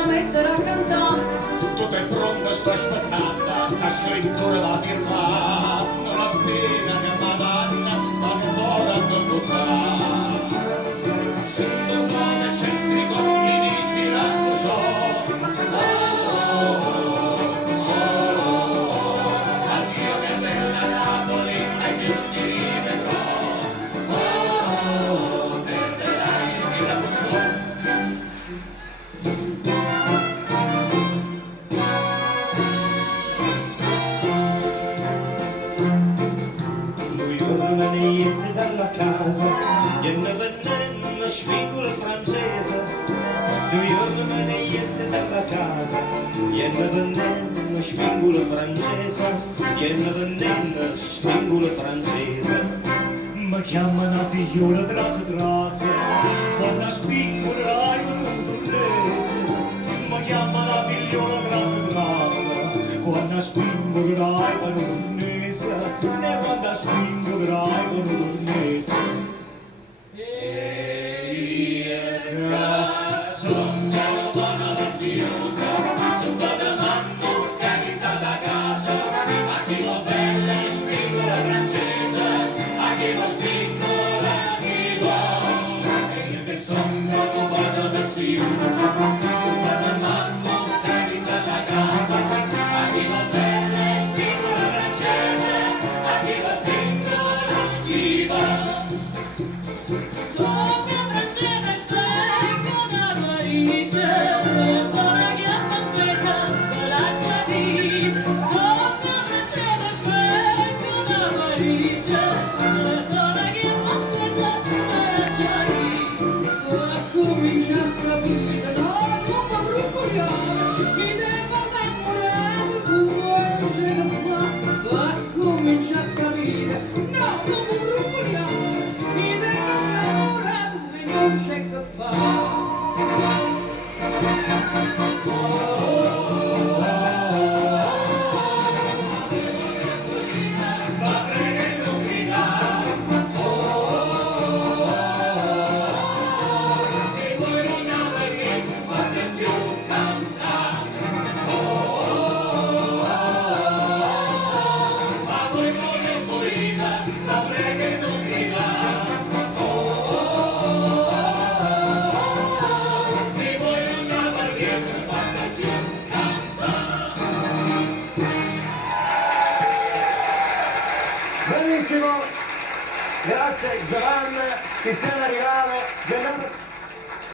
comincia a mettere a cantare. Tutto è pronto, sto aspettando la scrittura da firmare. Non appena che madonna vanno fuori a buttare. Scendo come sempre con i nidi tirando ciò. Addio che bella Napoli, ai figli rivedrò. Perderai il Miracuccio. Niente dalla casa, gliene venne spingola francese. New York me ne niente dalla casa, gliene venne spingola francese, gliene venne spingola francese. Mi chiamano figliola trasa, quando spingola hai venuto inglese. Mi chiamano figliola trasa, quando spingola hai venuto inglese. Ne quando spingola hai venuto inglese. Ehi, sogna buona vaziosa, su Badamano che abita da casa, a chi lo bella e spingola francese, a chi lo spingola chi va. E io che sogno buona vaziosa, su Badamano che abita da casa, a chi lo bella e spingola francese, a chi lo spingola chi va. Benissimo, grazie Giovanni, Tiziana Rivale, Gianluca.